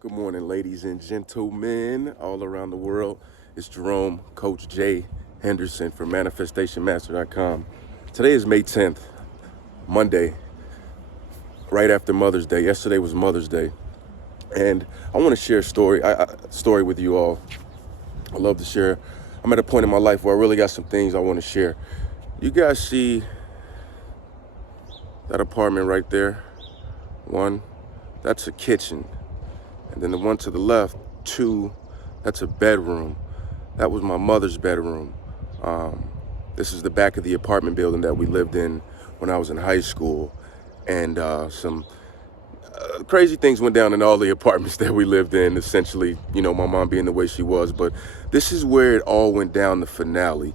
Good morning, ladies and gentlemen all around the world. It's Jerome, Coach Jay Henderson from ManifestationMaster.com. Today is May 10th, Monday, right after Mother's Day. Yesterday was Mother's Day. And I want to share a story with you all. I love to share. I'm at a point in my life where I really got some things I want to share. You guys see that apartment right there? One, that's a kitchen. And then the one to the left, two, that's a bedroom. That was my mother's bedroom. This is the back of the apartment building that we lived in when I was in high school. And some crazy things went down in all the apartments that we lived in, essentially, my mom being the way she was. But this is where it all went down, the finale.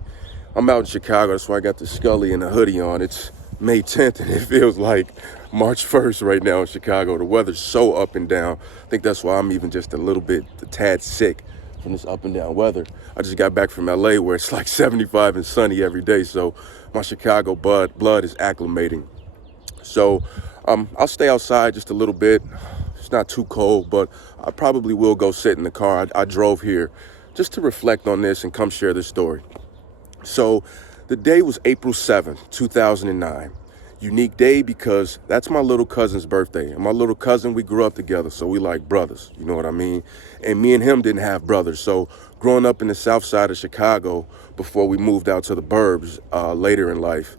I'm out in Chicago, that's why I got the Scully and the hoodie on. It's May 10th and it feels like March 1st right now in Chicago. The weather's so up and down. I think that's why I'm even just a tad sick from this up and down weather. I just got back from LA where it's like 75 and sunny every day. So my Chicago blood is acclimating. So I'll stay outside just a little bit. It's not too cold, but I probably will go sit in the car. I drove here just to reflect on this and come share this story. So the day was April 7th, 2009. Unique day because that's my little cousin's birthday. And my little cousin, we grew up together, so we like brothers, you know what I mean? And me and him didn't have brothers. So growing up in the south side of Chicago before we moved out to the burbs later in life,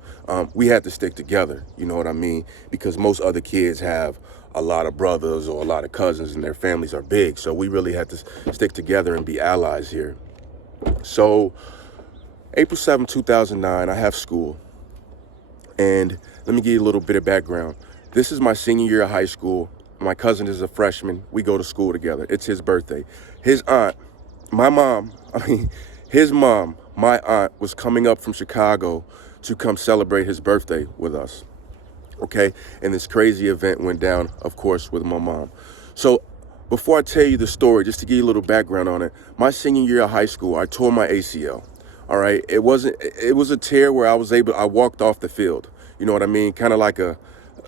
we had to stick together, you know what I mean? Because most other kids have a lot of brothers or a lot of cousins and their families are big. So we really had to stick together and be allies here. So April 7, 2009, I have school. And let me give you a little bit of background. This is my senior year of high school. My cousin is a freshman. We go to school together. It's his birthday. His aunt, his mom, my aunt, was coming up from Chicago to come celebrate his birthday with us. Okay? And this crazy event went down, of course, with my mom. So before I tell you the story, just to give you a little background on it, my senior year of high school, I tore my ACL. All right. It was a tear where I walked off the field. You know what I mean? Kind of like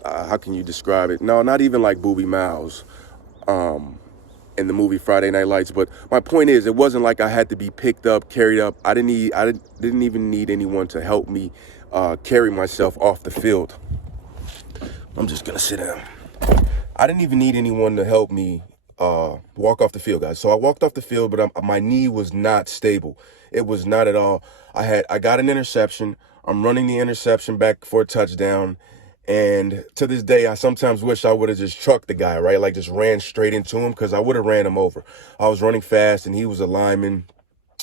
how can you describe it? No, not even like Booby Miles in the movie Friday Night Lights. But my point is, it wasn't like I had to be picked up, carried up. I didn't even need anyone to help me carry myself off the field. I'm just going to sit down. I didn't even need anyone to help me walk off the field, guys. So I walked off the field, but my knee was not stable. It was not at all. I got an interception. I'm running the interception back for a touchdown. And to this day, I sometimes wish I would have just trucked the guy, right? Like just ran straight into him because I would have ran him over. I was running fast and he was a lineman.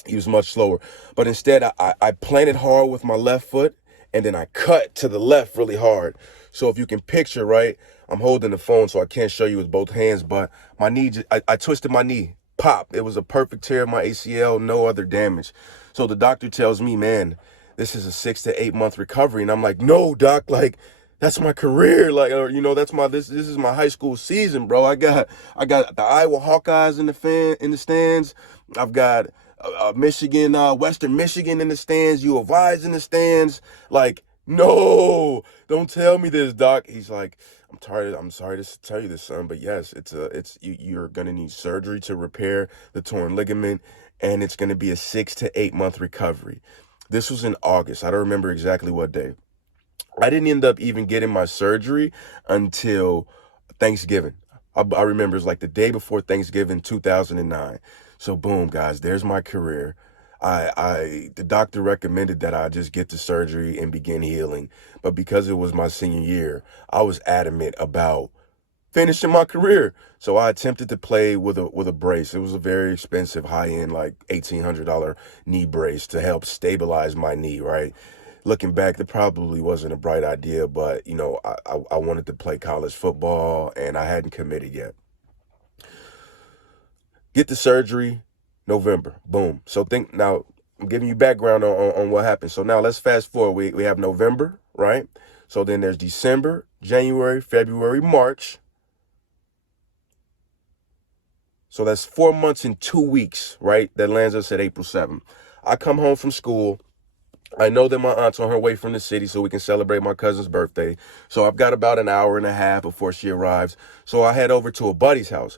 He was much slower. But instead, I planted hard with my left foot and then I cut to the left really hard. So if you can picture, right, I'm holding the phone so I can't show you with both hands, but my knee, I twisted my knee. Pop. It was a perfect tear of my ACL, no other damage. So the doctor tells me, man, this is a 6 to 8 month recovery. And I'm like, no, doc, like, that's my career. Like, or, this is my high school season, bro. I got the Iowa Hawkeyes in the stands. I've got Michigan, Western Michigan in the stands. U of I's in the stands. Like, no, don't tell me this, doc. He's like, I'm sorry to tell you this, son, but yes, you're gonna need surgery to repair the torn ligament, and it's gonna be a 6 to 8 month recovery. This was in August. I don't remember exactly what day. I didn't end up even getting my surgery until Thanksgiving. I remember it was like the day before Thanksgiving, 2009. So boom, guys, there's my career. The doctor recommended that I just get the surgery and begin healing. But because it was my senior year, I was adamant about finishing my career. So I attempted to play with a brace. It was a very expensive, high-end, like $1,800 knee brace to help stabilize my knee, right? Looking back, that probably wasn't a bright idea, but, I wanted to play college football, and I hadn't committed yet. Get the surgery, November, boom. So now, I'm giving you background on what happened. So now let's fast forward. We have November, right? So then there's December, January, February, March. So that's 4 months and 2 weeks, right? That lands us at April 7th. I come home from school. I know that my aunt's on her way from the city so we can celebrate my cousin's birthday. So I've got about an hour and a half before she arrives. So I head over to a buddy's house.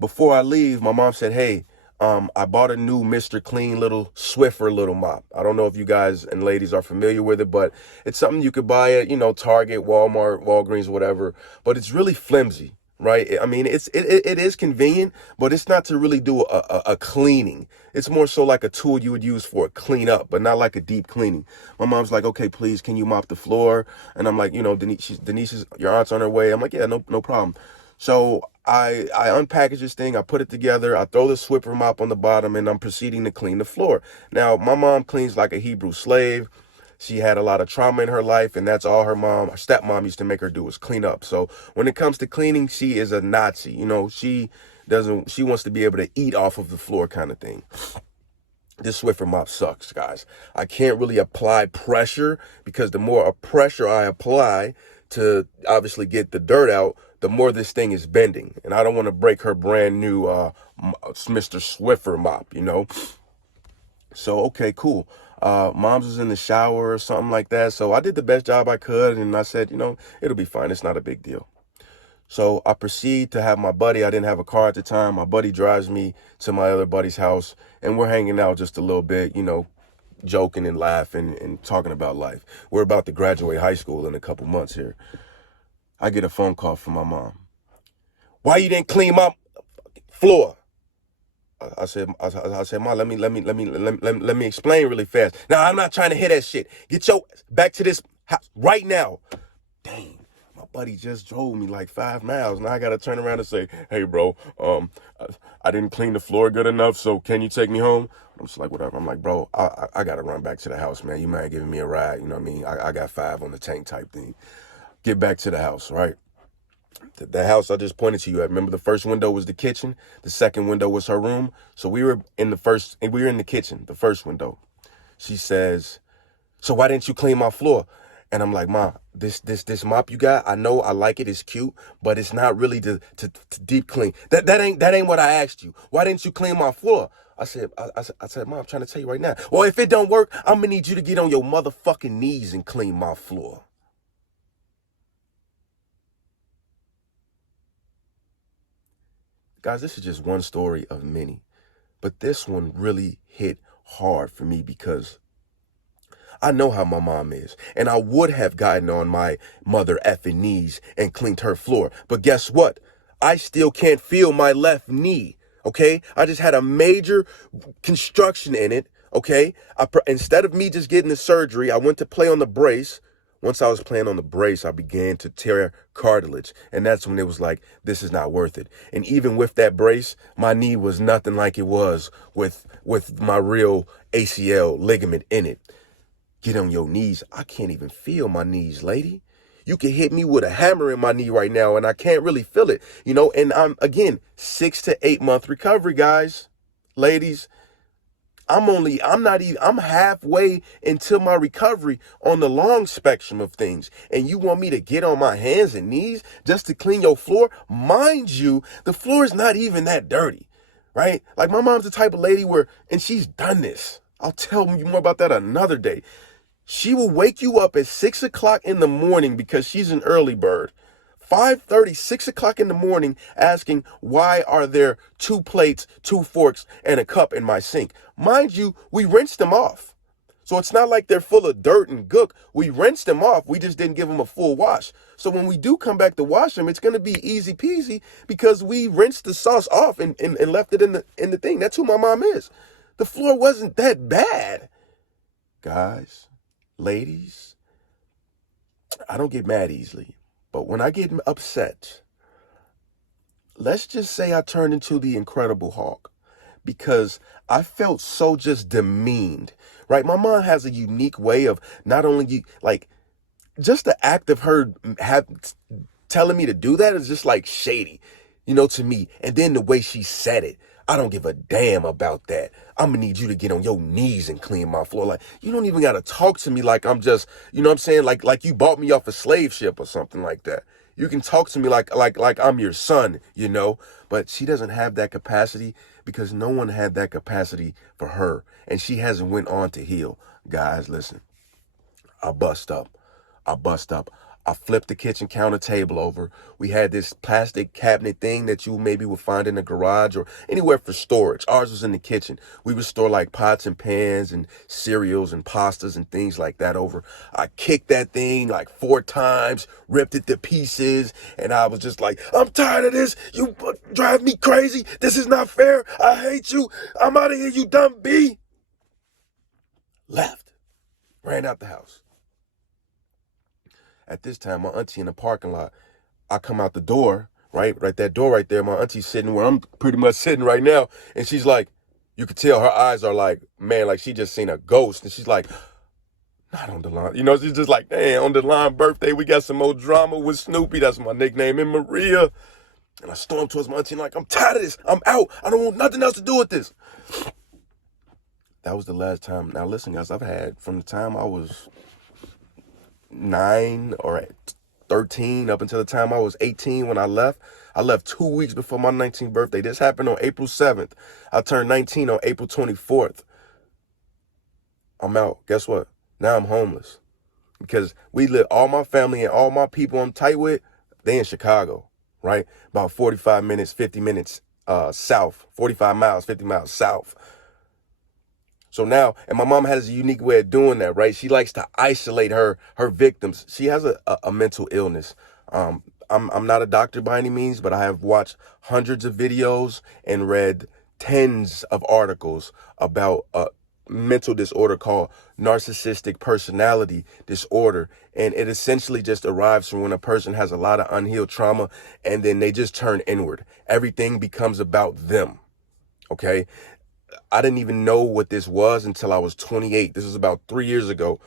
before I leave, my mom said, hey, I bought a new Mr. Clean little Swiffer little mop. I don't know if you guys and ladies are familiar with it, but it's something you could buy at, Target, Walmart, Walgreens, whatever. But it's really flimsy, right? I mean, it is convenient, but it's not to really do a cleaning. It's more so like a tool you would use for a cleanup, but not like a deep cleaning. My mom's like, okay, please, can you mop the floor? And I'm like, Denise, your aunt's on her way. I'm like, yeah, no problem. So I unpackage this thing, I put it together, I throw the Swiffer mop on the bottom, and I'm proceeding to clean the floor. Now, my mom cleans like a Hebrew slave. She had a lot of trauma in her life, and that's all her stepmom used to make her do was clean up. So when it comes to cleaning, she is a Nazi. She wants to be able to eat off of the floor kind of thing. This Swiffer mop sucks, guys. I can't really apply pressure because the more pressure I apply to obviously get the dirt out, the more this thing is bending. And I don't want to break her brand new Mr. Swiffer mop, So, okay, cool. Mom's was in the shower or something like that. So I did the best job I could. And I said, it'll be fine. It's not a big deal. So I proceed to have my buddy. I didn't have a car at the time. My buddy drives me to my other buddy's house, and we're hanging out just a little bit, joking and laughing and talking about life. We're about to graduate high school in a couple months here. I get a phone call from my mom. Why you didn't clean my floor? I said, Mom, let me explain really fast. Now, I'm not trying to hear that shit. Get your back to this house right now. Dang. My buddy just drove me like 5 miles. Now I got to turn around and say, hey, bro, I didn't clean the floor good enough, so can you take me home? I'm just like, whatever. I'm like, bro, I got to run back to the house, man. You mind giving me a ride? You know what I mean? I got 5 on the tank type thing. Get back to the house, right? The house I just pointed to you at. Remember, the first window was the kitchen. The second window was her room. So we were in the kitchen, the first window. She says, so why didn't you clean my floor? And I'm like, Ma, this mop you got, I know I like it, it's cute, but it's not really to deep clean. That ain't what I asked you. Why didn't you clean my floor? I said, Mom, I'm trying to tell you right now. Well, if it don't work, I'm gonna need you to get on your motherfucking knees and clean my floor. Guys, this is just one story of many, but this one really hit hard for me because I know how my mom is, and I would have gotten on my mother effing knees and cleaned her floor. But guess what? I still can't feel my left knee, okay? I just had a major construction in it, okay? Instead of me just getting the surgery, I went to play on the brace. Once I was playing on the brace, I began to tear cartilage, and that's when it was like, this is not worth it. And even with that brace, my knee was nothing like it was with my real ACL ligament in it. Get on your knees. I can't even feel my knees, lady. You can hit me with a hammer in my knee right now, and I can't really feel it, and I'm, again, 6 to 8 month recovery, guys, ladies. I'm halfway into my recovery on the long spectrum of things. And you want me to get on my hands and knees just to clean your floor? Mind you, the floor is not even that dirty, right? Like, my mom's the type of lady and she's done this. I'll tell you more about that another day. She will wake you up at 6 o'clock in the morning because she's an early bird. 5:30, 6 o'clock in the morning, asking, why are there 2 plates, 2 forks, and a cup in my sink? Mind you, we rinsed them off. So it's not like they're full of dirt and gook. We rinsed them off. We just didn't give them a full wash. So when we do come back to wash them, it's going to be easy peasy because we rinsed the sauce off and left it in the thing. That's who my mom is. The floor wasn't that bad. Guys, ladies, I don't get mad easily. But when I get upset, let's just say I turned into the Incredible Hulk because I felt so just demeaned, right? My mom has a unique way of not only, like, just the act of her telling me to do that is just like shady, to me. And then the way she said it, I don't give a damn about that. I'm gonna need you to get on your knees and clean my floor. Like, you don't even gotta talk to me like I'm just, you know what I'm saying? Like you bought me off a slave ship or something like that. You can talk to me like I'm your son, But she doesn't have that capacity because no one had that capacity for her. And she hasn't went on to heal. Guys, listen, I bust up. I flipped the kitchen counter table over. We had this plastic cabinet thing that you maybe would find in the garage or anywhere for storage. Ours was in the kitchen. We would store like pots and pans and cereals and pastas and things like that over. I kicked that thing like 4 times, ripped it to pieces, and I was just like, I'm tired of this. You drive me crazy. This is not fair. I hate you. I'm out of here, you dumb bee. Left. Ran out the house. At this time, my auntie in the parking lot, I come out the door, right that door right there. My auntie's sitting where I'm pretty much sitting right now. And she's like, you could tell her eyes are like, man, like she just seen a ghost. And she's like, not on the line. You know, she's just like, damn, on the line birthday, we got some more drama with Snoopy. That's my nickname, and Maria. And I stormed towards my auntie like, I'm tired of this. I'm out. I don't want nothing else to do with this. That was the last time. Now listen, guys, I've had from the time I was 9 or 13 up until the time I was 18 when I left. I left 2 weeks before my 19th birthday. This happened on April 7th. I turned 19 on April 24th. I'm out. Guess what? Now I'm homeless. Because all my family and all my people I'm tight with, they in Chicago, right? About 45 minutes, 50 minutes south. 45 miles, 50 miles south. So now, and my mom has a unique way of doing that, right? She likes to isolate her victims. She has a mental illness. I'm not a doctor by any means, but I have watched hundreds of videos and read tens of articles about a mental disorder called narcissistic personality disorder. And it essentially just arrives from when a person has a lot of unhealed trauma and then they just turn inward. Everything becomes about them. Okay. I didn't even know what this was until I was 28. This was about 3 years ago.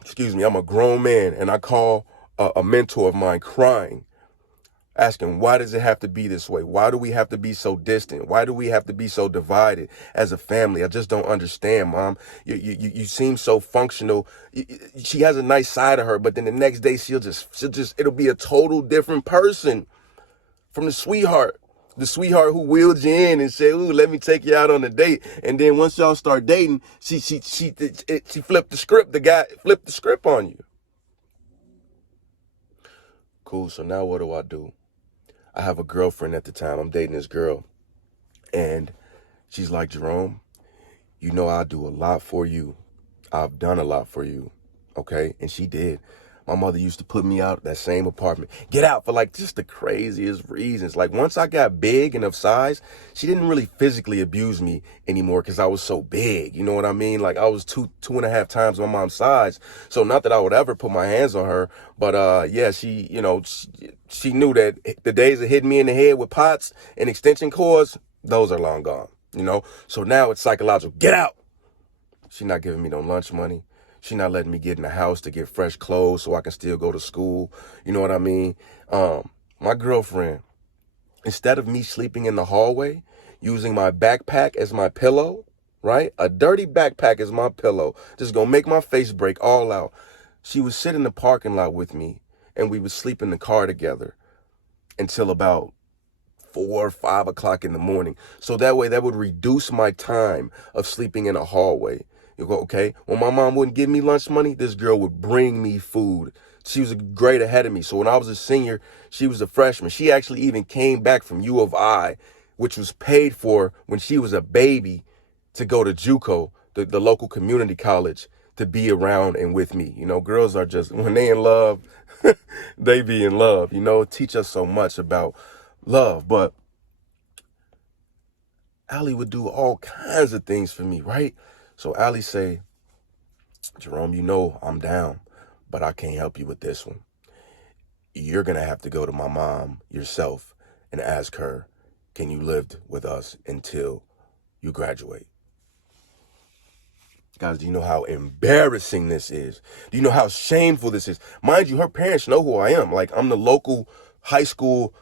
Excuse me. I'm a grown man and I call a mentor of mine crying, asking, why does it have to be this way? Why do we have to be so distant? Why do we have to be so divided as a family? I just don't understand, Mom. You seem so functional. She has a nice side of her, but then the next day it'll be a total different person from the sweetheart who wheeled you in and said, ooh, let me take you out on a date. And then once y'all start dating, she flipped the script. The guy flipped the script on you. Cool. So now what do? I have a girlfriend at the time. I'm dating this girl. And she's like, Jerome, you know I do a lot for you. I've done a lot for you. Okay? And she did. My mother used to put me out that same apartment. Get out for like just the craziest reasons. Like once I got big and of size, she didn't really physically abuse me anymore because I was so big. You know what I mean? Like I was two and a half times my mom's size. So not that I would ever put my hands on her, but yeah, she knew that the days of hitting me in the head with pots and extension cords, those are long gone. You know? So now it's psychological. Get out. She's not giving me no lunch money. She's not letting me get in the house to get fresh clothes so I can still go to school. You know what I mean? My girlfriend, instead of me sleeping in the hallway, using my backpack as my pillow, right? A dirty backpack as my pillow, just gonna make my face break all out. She would sit in the parking lot with me and we would sleep in the car together until about 4 or 5 o'clock in the morning. So that way that would reduce my time of sleeping in a hallway. You go, okay, when my mom wouldn't give me lunch money, this girl would bring me food. She was a grade ahead of me. So when I was a senior, she was a freshman. She actually even came back from U of I, which was paid for when she was a baby, to go to JUCO, the local community college, to be around and with me. You know, girls are just, when they in love, they be in love, you know, teach us so much about love. But Allie would do all kinds of things for me, right? So Allie say, Jerome, you know I'm down, but I can't help you with this one. You're going to have to go to my mom yourself and ask her, can you live with us until you graduate? Guys, do you know how embarrassing this is? Do you know how shameful this is? Mind you, her parents know who I am. Like, I'm the local high school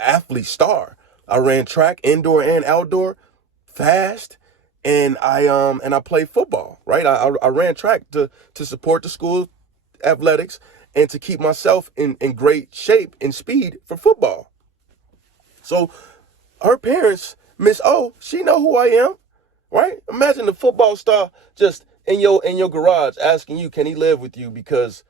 athlete star. I ran track, indoor and outdoor, fast. And I played football, right? I ran track to support the school athletics and to keep myself in great shape and speed for football. So her parents, Miss O, she know who I am, right? Imagine the football star just in your garage asking you, can he live with you because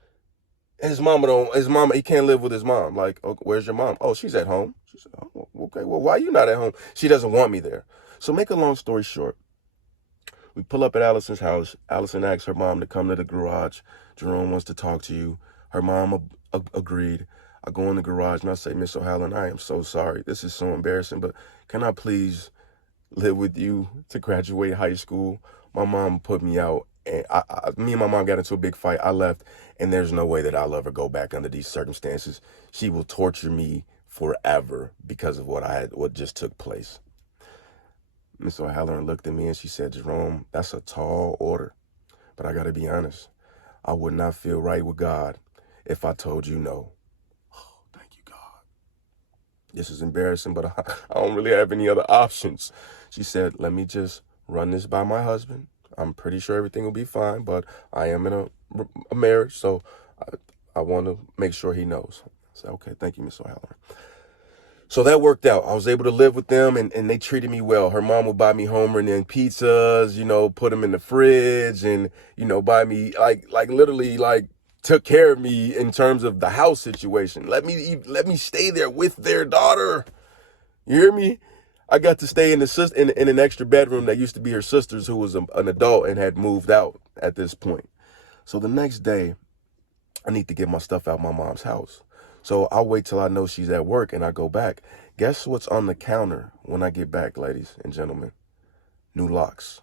His mama, he can't live with his mom. Like, okay, where's your mom? Oh, she's at home. She said, oh, okay, well, why are you not at home? She doesn't want me there. So make a long story short, we pull up at Allison's house. Allison asks her mom to come to the garage. Jerome wants to talk to you. Her mom agreed. I go in the garage and I say, Miss O'Halloran, I am so sorry. This is so embarrassing, but can I please live with you to graduate high school? My mom put me out, and me and my mom got into a big fight. I left, and there's no way that I'll ever go back under these circumstances. She will torture me forever because of what just took place. Miss O'Halloran looked at me and she said, Jerome, that's a tall order, but I got to be honest. I would not feel right with God if I told you no. Oh, thank you, God. This is embarrassing, but I don't really have any other options. She said, let me just run this by my husband. I'm pretty sure everything will be fine, but I am in a marriage, so I want to make sure he knows. I said, okay, thank you, Miss O'Halloran. So that worked out. I was able to live with them, and they treated me well. Her mom would buy me home and then pizzas, put them in the fridge, and, buy me, like literally, like, took care of me in terms of the house situation. Let me stay there with their daughter. You hear me? I got to stay in an extra bedroom that used to be her sister's, who was an adult and had moved out at this point. So the next day, I need to get my stuff out my mom's house. So I'll wait till I know she's at work and I go back. Guess what's on the counter when I get back, ladies and gentlemen? New locks.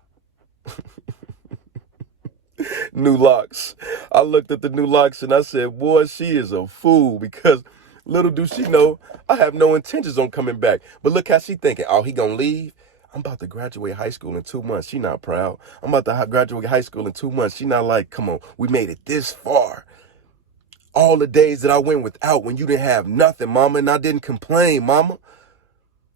New locks. I looked at the new locks and I said, boy, she is a fool, because little do she know, I have no intentions on coming back. But look how she thinking. Oh, he gonna leave? I'm about to graduate high school in 2 months. She not proud. I'm about to graduate high school in 2 months. She not like, come on, we made it this far. All the days that I went without when you didn't have nothing, mama, and I didn't complain, mama.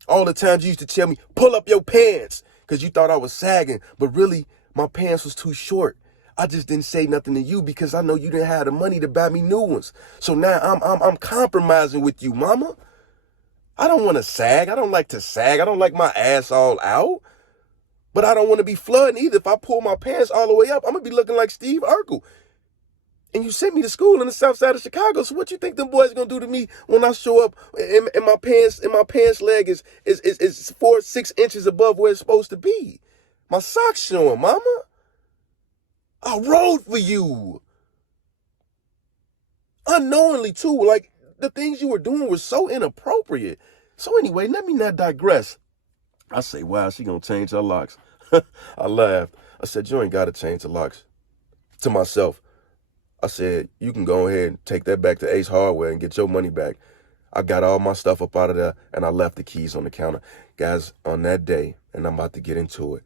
All the times you used to tell me, pull up your pants, because you thought I was sagging, but really, my pants was too short. I just didn't say nothing to you because I know you didn't have the money to buy me new ones. So now I'm compromising with you, mama. I don't want to sag. I don't like to sag. I don't like my ass all out. But I don't want to be flooding either. If I pull my pants all the way up, I'm going to be looking like Steve Urkel. And you sent me to school in the south side of Chicago. So what you think them boys gonna do to me when I show up and my pants leg is 4-6 inches above where it's supposed to be? My socks showing, mama. I rode for you. Unknowingly too. Like, the things you were doing were so inappropriate. So anyway, let me not digress. I say, wow, she gonna change her locks. I laughed. I said, you ain't gotta change the locks. To myself, I said, you can go ahead and take that back to Ace Hardware and get your money back. I got all my stuff up out of there, and I left the keys on the counter. Guys, on that day, and I'm about to get into it,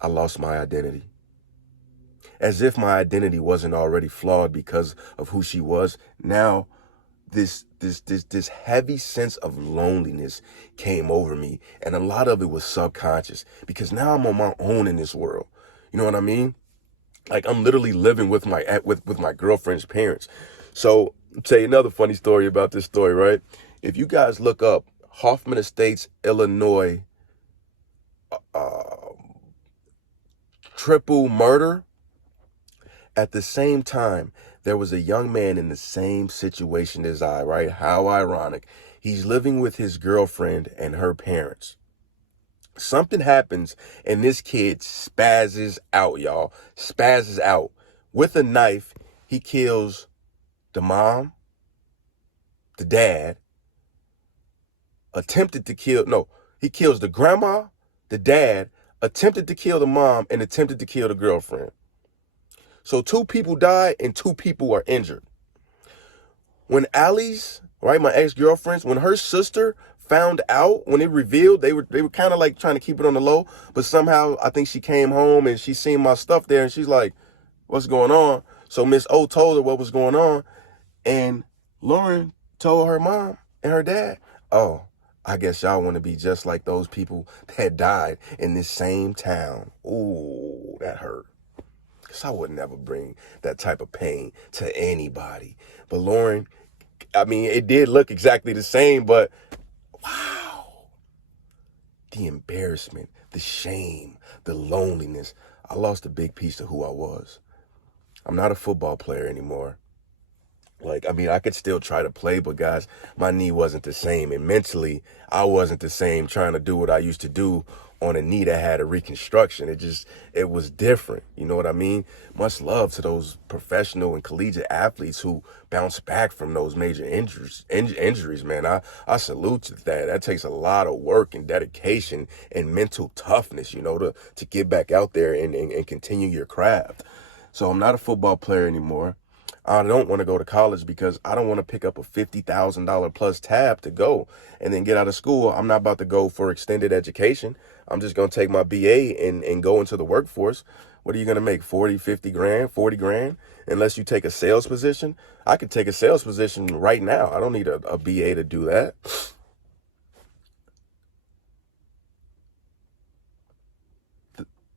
I lost my identity. As if my identity wasn't already flawed because of who she was. Now, this heavy sense of loneliness came over me, and a lot of it was subconscious, because now I'm on my own in this world. You know what I mean? Like, I'm literally living with my girlfriend's parents. So I'll tell you another funny story about this story, right? If you guys look up Hoffman Estates, Illinois, triple murder, at the same time, there was a young man in the same situation as I, right? How ironic. He's living with his girlfriend and her parents. Something happens and this kid spazzes out, y'all. Spazzes out. With a knife, he kills the mom, the dad, he kills the grandma, the dad, attempted to kill the mom, and attempted to kill the girlfriend. So 2 people died and 2 people are injured. When Allie's, right, my ex-girlfriend's, when her sister found out, when it revealed, they were kind of like trying to keep it on the low, but somehow I think she came home and she seen my stuff there and she's like, what's going on? So Miss O told her what was going on, and Lauren told her mom and her dad, oh, I guess y'all want to be just like those people that died in this same town. Ooh, that hurt. Because I would never bring that type of pain to anybody. But Lauren, I mean, it did look exactly the same, but wow. The embarrassment, the shame, the loneliness. I lost a big piece of who I was. I'm not a football player anymore. Like, I mean, I could still try to play, but guys, my knee wasn't the same. And mentally, I wasn't the same trying to do what I used to do on a knee that had a reconstruction. It was different. You know what I mean? Much love to those professional and collegiate athletes who bounce back from those major injuries, man. I salute to that. That takes a lot of work and dedication and mental toughness, you know, to get back out there and continue your craft. So I'm not a football player anymore. I don't want to go to college because I don't want to pick up a $50,000 plus tab to go and then get out of school. I'm not about to go for extended education. I'm just going to take my BA and go into the workforce. What are you going to make? 40, 50 grand, 40 grand? Unless you take a sales position. I could take a sales position right now. I don't need a BA to do that.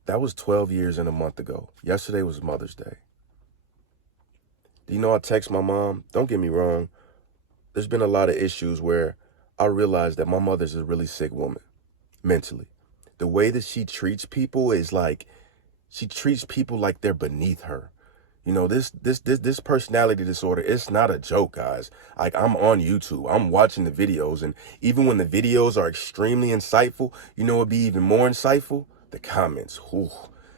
That was 12 years and a month ago. Yesterday was Mother's Day. Do you know I text my mom? Don't get me wrong. There's been a lot of issues where I realized that my mother's a really sick woman mentally. The way that she treats people is like she treats people like they're beneath her. You know, this personality disorder, it's not a joke, guys. Like, I'm on YouTube, I'm watching the videos, and even when the videos are extremely insightful, you know, it'd be even more insightful, the comments. Whew,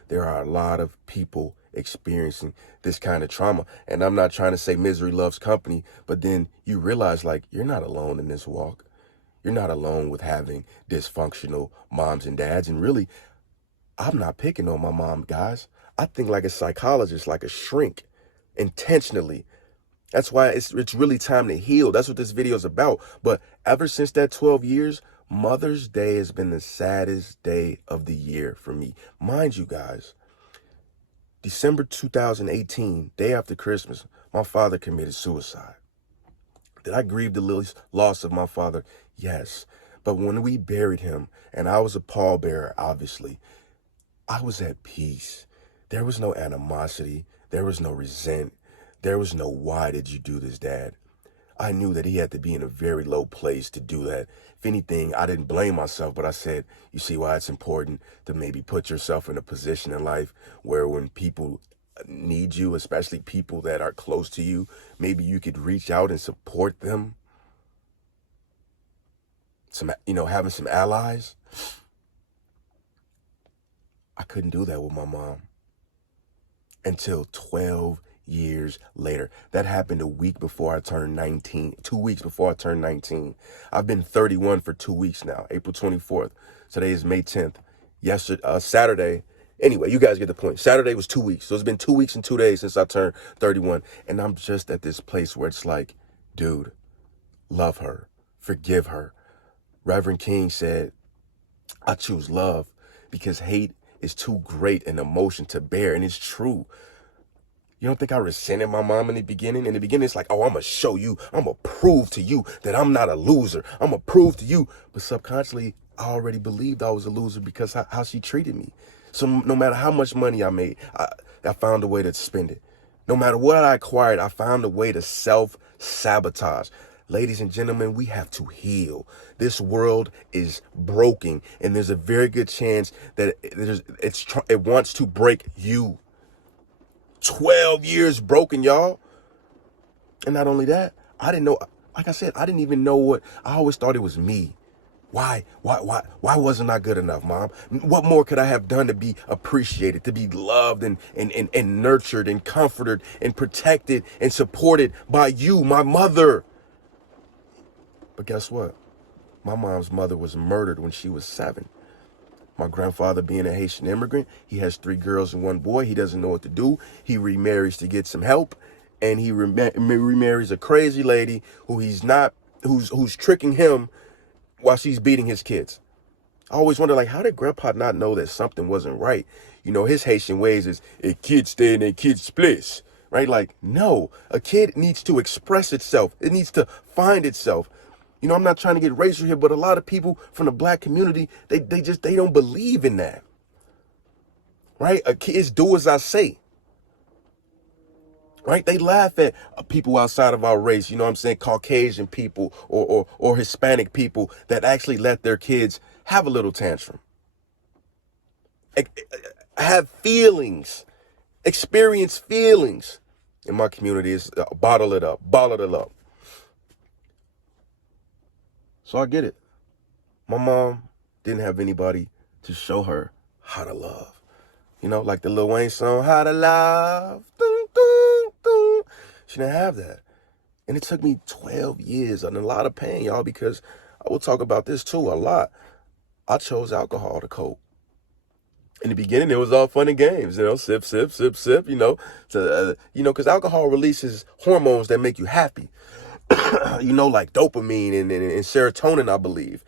there are a lot of people experiencing this kind of trauma. And I'm not trying to say misery loves company, but then you realize, like, you're not alone in this walk. You're not alone with having dysfunctional moms and dads. And really, I'm not picking on my mom, guys. I think like a psychologist, like a shrink, intentionally. That's why it's really time to heal. That's what this video is about. But ever since that 12 years, Mother's Day has been the saddest day of the year for me. Mind you, guys, December 2018, day after Christmas, my father committed suicide. Did I grieve the loss of my father? Yes. But when we buried him, and I was a pallbearer, obviously, I was at peace. There was no animosity. There was no resent. There was no, why did you do this, Dad? I knew that he had to be in a very low place to do that. If anything, I didn't blame myself, but I said, you see why it's important to maybe put yourself in a position in life where when people need you, especially people that are close to you, maybe you could reach out and support them. Having some allies. I couldn't do that with my mom until 12 years later. That happened a week before I turned 19, 2 weeks before I turned 19. I've been 31 for 2 weeks now, April 24th. Today is May 10th. Saturday. Anyway, you guys get the point. Saturday was 2 weeks. So it's been 2 weeks and 2 days since I turned 31. And I'm just at this place where it's like, dude, love her, forgive her. Reverend King said, I choose love because hate is too great an emotion to bear. And it's true. You don't think I resented my mom in the beginning? In the beginning, it's like, oh, I'm going to show you. I'm going to prove to you that I'm not a loser. I'm going to prove to you. But subconsciously, I already believed I was a loser because how she treated me. So no matter how much money I made, I found a way to spend it. No matter what I acquired, I found a way to self-sabotage. Ladies and gentlemen, we have to heal. This world is broken, and there's a very good chance that it wants to break you. 12 years broken, y'all. And not only that, I didn't know, like I said, I didn't even know I always thought it was me. Why wasn't I good enough, Mom? What more could I have done to be appreciated, to be loved and nurtured and comforted and protected and supported by you, my mother? But guess what? My mom's mother was murdered when she was 7. My grandfather, being a Haitian immigrant, he has 3 girls and 1 boy. He doesn't know what to do. He remarries to get some help, and he remarries a crazy lady who's tricking him while she's beating his kids. I always wonder, like, how did Grandpa not know that something wasn't right? You know, his Haitian ways is a kid stay in a kid's place, right? Like, no, a kid needs to express itself. It needs to find itself. You know, I'm not trying to get racial here, but a lot of people from the black community, they don't believe in that. Right? A kid's do as I say. Right? They laugh at people outside of our race, you know what I'm saying? Caucasian people or Hispanic people that actually let their kids have a little tantrum. Have feelings. Experience feelings. in my community is bottle it up, bottle it up. So I get it. My mom didn't have anybody to show her how to love. You know, like the Lil Wayne song, How to Love. Dun, dun, dun. She didn't have that. And it took me 12 years and a lot of pain, y'all, because I will talk about this too a lot. I chose alcohol to cope. In the beginning, it was all fun and games, you know, sip, sip, sip, sip, because alcohol releases hormones that make you happy, like dopamine and serotonin, I believe.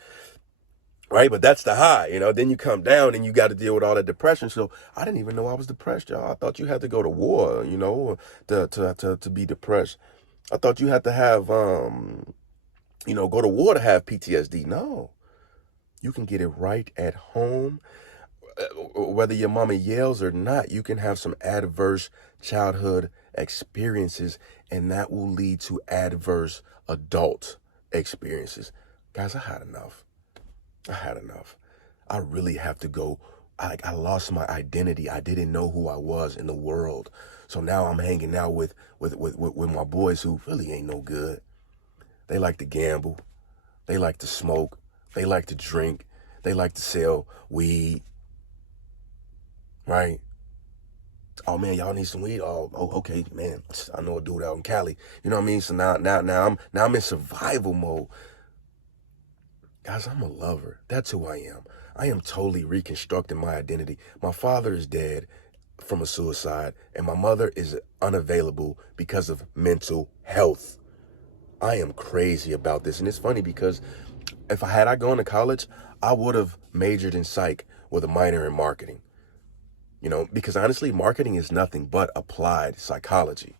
Right, but that's the high, then you come down and you got to deal with all that depression. So I didn't even know I was depressed, y'all. I thought you had to go to war, to be depressed. I thought you had to have, go to war to have PTSD. No, you can get it right at home. Whether your mama yells or not, you can have some adverse childhood experiences, and that will lead to adverse adult experiences. Guys, I had enough. I really have to go. I lost my identity. I didn't know who I was in the world. So now I'm hanging out with my boys who really ain't no good. They like to gamble. They like to smoke. They like to drink. They like to sell weed. Right? Oh man, y'all need some weed. Oh, okay, man. I know a dude out in Cali. You know what I mean? So now I'm in survival mode. Guys, I'm a lover. That's who I am. I am totally reconstructing my identity. My father is dead from a suicide, and my mother is unavailable because of mental health. I am crazy about this. And it's funny because if I gone to college, I would have majored in psych with a minor in marketing. Because honestly, marketing is nothing but applied psychology.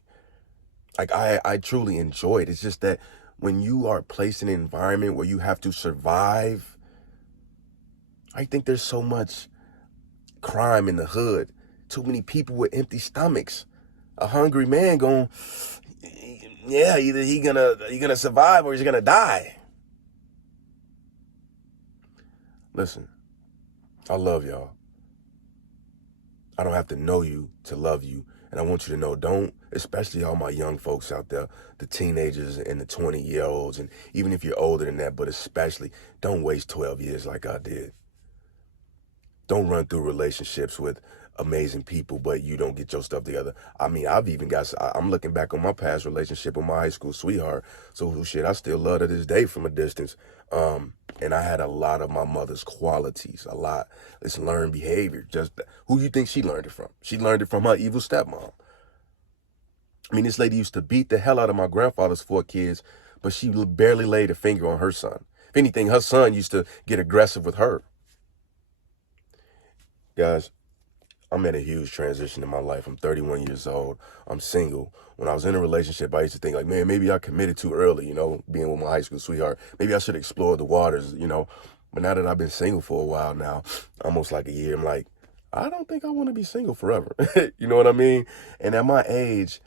Like I truly enjoy it. It's just that when you are placed in an environment where you have to survive, I think there's so much crime in the hood. Too many people with empty stomachs. A hungry man going, yeah, either he gonna survive or he's gonna die. Listen, I love y'all. I don't have to know you to love you. And I want you to know, especially all my young folks out there, the teenagers and the 20-year-olds, and even if you're older than that, but especially, don't waste 12 years like I did. Don't run through relationships with amazing people, but you don't get your stuff together. I mean, I'm looking back on my past relationship with my high school sweetheart. So shit, I still love her to this day from a distance. And I had a lot of my mother's qualities, a lot. It's learned behavior. Just who you think she learned it from? She learned it from her evil stepmom. I mean, this lady used to beat the hell out of my grandfather's 4 kids, but she barely laid a finger on her son. If anything, her son used to get aggressive with her. Guys, I'm at a huge transition in my life. I'm 31 years old. I'm single. When I was in a relationship, I used to think like, man, maybe I committed too early, being with my high school sweetheart. Maybe I should explore the waters, But now that I've been single for a while now, almost like a year, I'm like, I don't think I want to be single forever. You know what I mean? And at my age,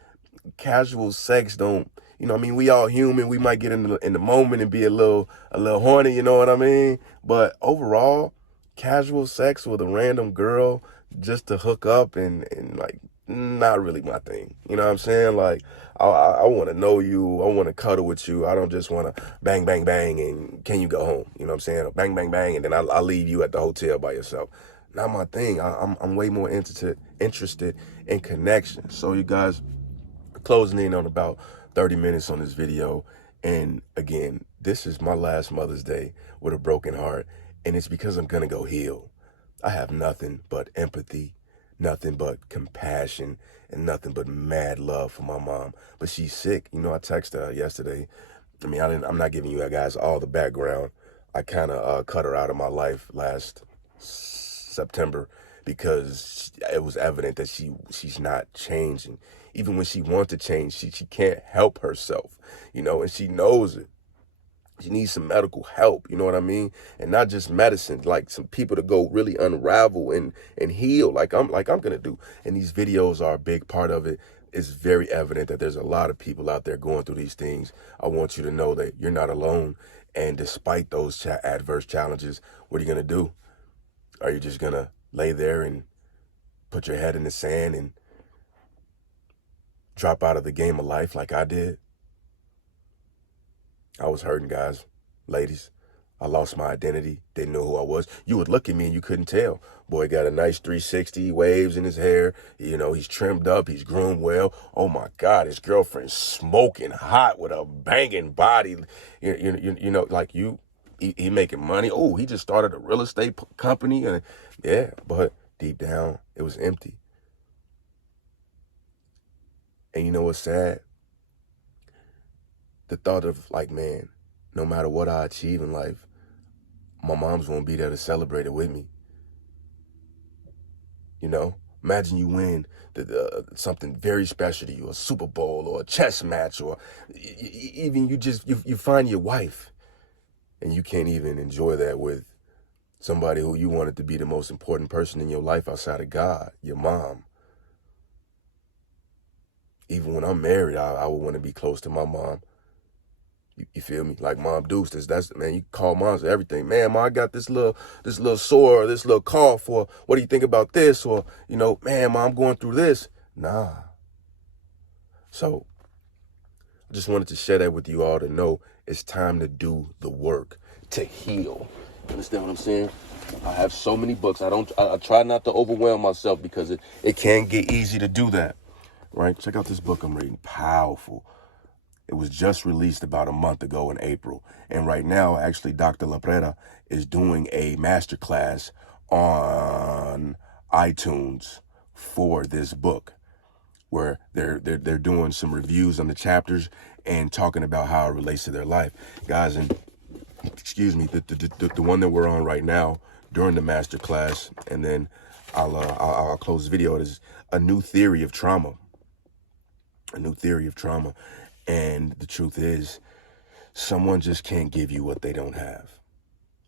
casual sex don't, we all human. We might get in the moment and be a little horny, you know what I mean? But overall, casual sex with a random girl just to hook up and like, not really my thing. You know what I'm saying? Like, I want to know you. I want to cuddle with you. I don't just want to bang, bang, bang, and can you go home? You know what I'm saying? Or bang, bang, bang, and then I leave you at the hotel by yourself. Not my thing. I'm way more interested in connection. So you guys, closing in on about 30 minutes on this video. And again, this is my last Mother's Day with a broken heart. And it's because I'm going to go heal. I have nothing but empathy, nothing but compassion, and nothing but mad love for my mom. But she's sick. I texted her yesterday. I mean, I'm not giving you guys all the background. I kind of cut her out of my life last September because it was evident that she's not changing. Even when she wants to change, she can't help herself, and she knows it. She needs some medical help, you know what I mean? And not just medicine, like some people to go really unravel and heal like I'm gonna do. And these videos are a big part of it. It's very evident that there's a lot of people out there going through these things. I want you to know that you're not alone. And despite those adverse challenges, what are you gonna do? Are you just gonna lay there and put your head in the sand and drop out of the game of life like I did. I was hurting, guys, ladies. I lost my identity, didn't know who I was. You would look at me and you couldn't tell. Boy got a nice 360, waves in his hair. You know, he's trimmed up, he's groomed well. Oh my God, his girlfriend's smoking hot with a banging body. You know, like he making money. Oh, he just started a real estate company. And yeah, but deep down, it was empty. And you know what's sad? The thought of like, man, no matter what I achieve in life, my mom's gonna be there to celebrate it with me. You know, imagine you win something very special to you, a Super Bowl or a chess match, or even you find your wife, and you can't even enjoy that with somebody who you wanted to be the most important person in your life outside of God, your mom. Even when I'm married, I would want to be close to my mom. You feel me? Like Mom Deuce, that's man, you call moms for everything. Man, Mom, I got this little sore, this little cough, or what do you think about this? Or, you know, man, Mom, I'm going through this. Nah. So I just wanted to share that with you all to know it's time to do the work, to heal. Understand what I'm saying? I have so many books. I try not to overwhelm myself because it can get easy to do that. Right? Check out this book I'm reading. Powerful. It was just released about a month ago in April. And right now, actually, Dr. Lapreda is doing a masterclass on iTunes for this book, where they're doing some reviews on the chapters and talking about how it relates to their life. Guys, and excuse me, the one that we're on right now during the masterclass, and then I'll close the video, is A New Theory of Trauma. A New Theory of Trauma. And the truth is, someone just can't give you what they don't have.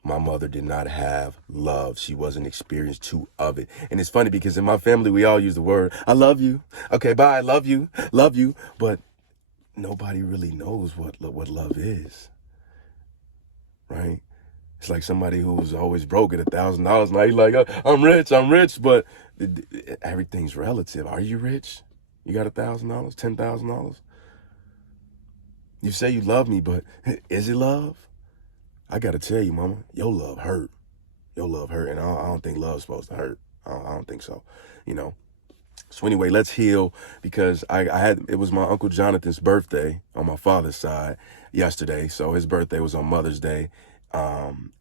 My mother did not have love. She wasn't experienced to of it. And it's funny because in my family, we all use the word, I love you. Okay, bye, love you. But nobody really knows what love is, right? It's like somebody who was always broke at $1,000. Now you're like, I'm rich, but everything's relative. Are you rich? You got $1,000, $10,000? You say you love me, but is it love? I got to tell you, mama, your love hurt. Your love hurt, and I don't think love's supposed to hurt. I don't think so, you know. So anyway, let's heal, because it was my Uncle Jonathan's birthday on my father's side yesterday. So his birthday was on Mother's Day.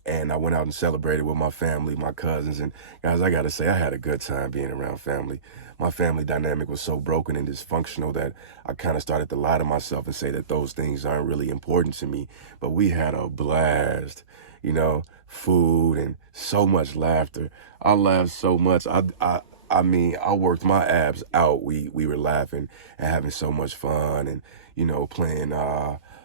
And I went out and celebrated with my family, my cousins. And guys, I got to say, I had a good time being around family. My family dynamic was so broken and dysfunctional that I kind of started to lie to myself and say that those things aren't really important to me. But we had a blast, you know, food and so much laughter. I laughed so much. I mean, I worked my abs out. We were laughing and having so much fun, and, you know, playing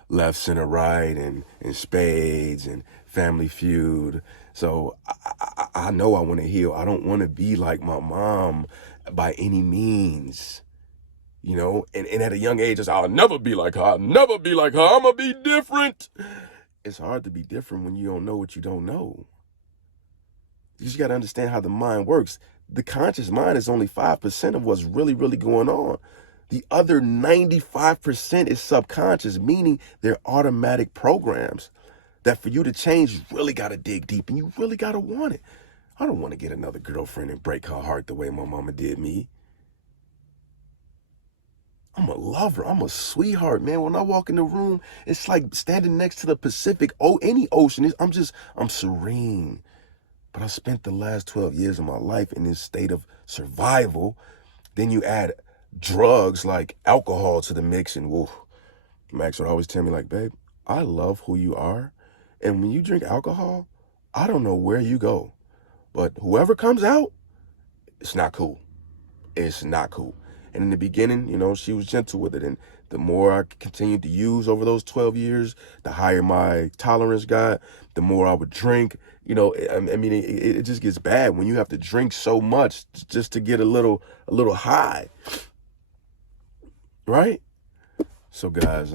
left, center, right, and spades and Family Feud. So I know I want to heal. I don't want to be like my mom by any means, you know. And at a young age, I'll never be like her. I'll never be like her. I'm going to be different. It's hard to be different when you don't know what you don't know. You just got to understand how the mind works. The conscious mind is only 5% of what's really, really going on. The other 95% is subconscious, meaning they're automatic programs that for you to change, you really got to dig deep and you really got to want it. I don't want to get another girlfriend and break her heart the way my mama did me. I'm a lover. I'm a sweetheart, man. When I walk in the room, it's like standing next to the Pacific, any ocean. I'm serene. But I spent the last 12 years of my life in this state of survival. Then you add drugs like alcohol to the mix, and whoa, Max would always tell me, like, babe, I love who you are. And when you drink alcohol, I don't know where you go. But whoever comes out, it's not cool. It's not cool. And in the beginning, you know, she was gentle with it. And the more I continued to use over those 12 years, the higher my tolerance got, the more I would drink. You know, I mean, it just gets bad when you have to drink so much just to get a little high. Right? So guys,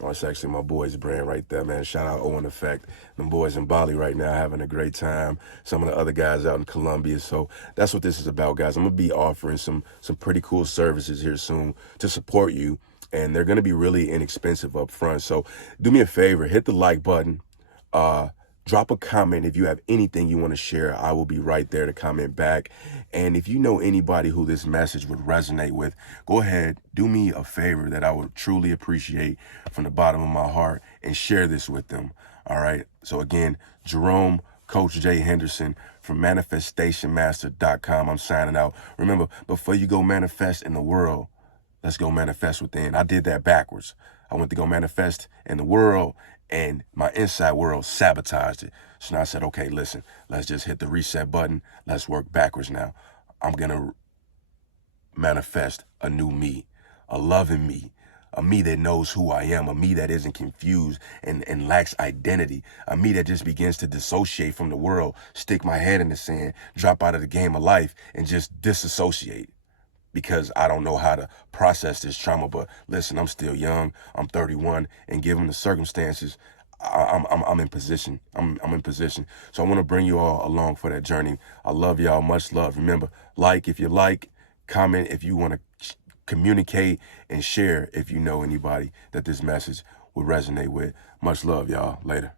Oh, it's actually my boy's brand right there, man. Shout out Owen Effect. Them boys in Bali right now having a great time. Some of the other guys out in Colombia. So that's what this is about, guys. I'm gonna be offering some pretty cool services here soon to support you, and they're gonna be really inexpensive up front. So do me a favor, hit the like button. Drop a comment if you have anything you want to share. I will be right there to comment back. And if you know anybody who this message would resonate with, go ahead, do me a favor that I would truly appreciate from the bottom of my heart and share this with them. All right. So again, Jerome, Coach Jay Henderson from manifestationmaster.com. I'm signing out. Remember, before you go manifest in the world, let's go manifest within. I did that backwards. I went to go manifest in the world, and my inside world sabotaged it. So now I said, okay, listen, let's just hit the reset button. Let's work backwards now. I'm going to manifest a new me, a loving me, a me that knows who I am, a me that isn't confused and lacks identity, a me that just begins to dissociate from the world, stick my head in the sand, drop out of the game of life, and just disassociate. Because I don't know how to process this trauma. But listen, I'm still young. I'm 31, and given the circumstances, I'm in position. I'm in position. So I want to bring you all along for that journey. I love y'all. Much love. Remember, like if you like, comment if you want to communicate, and share if you know anybody that this message would resonate with. Much love, y'all. Later.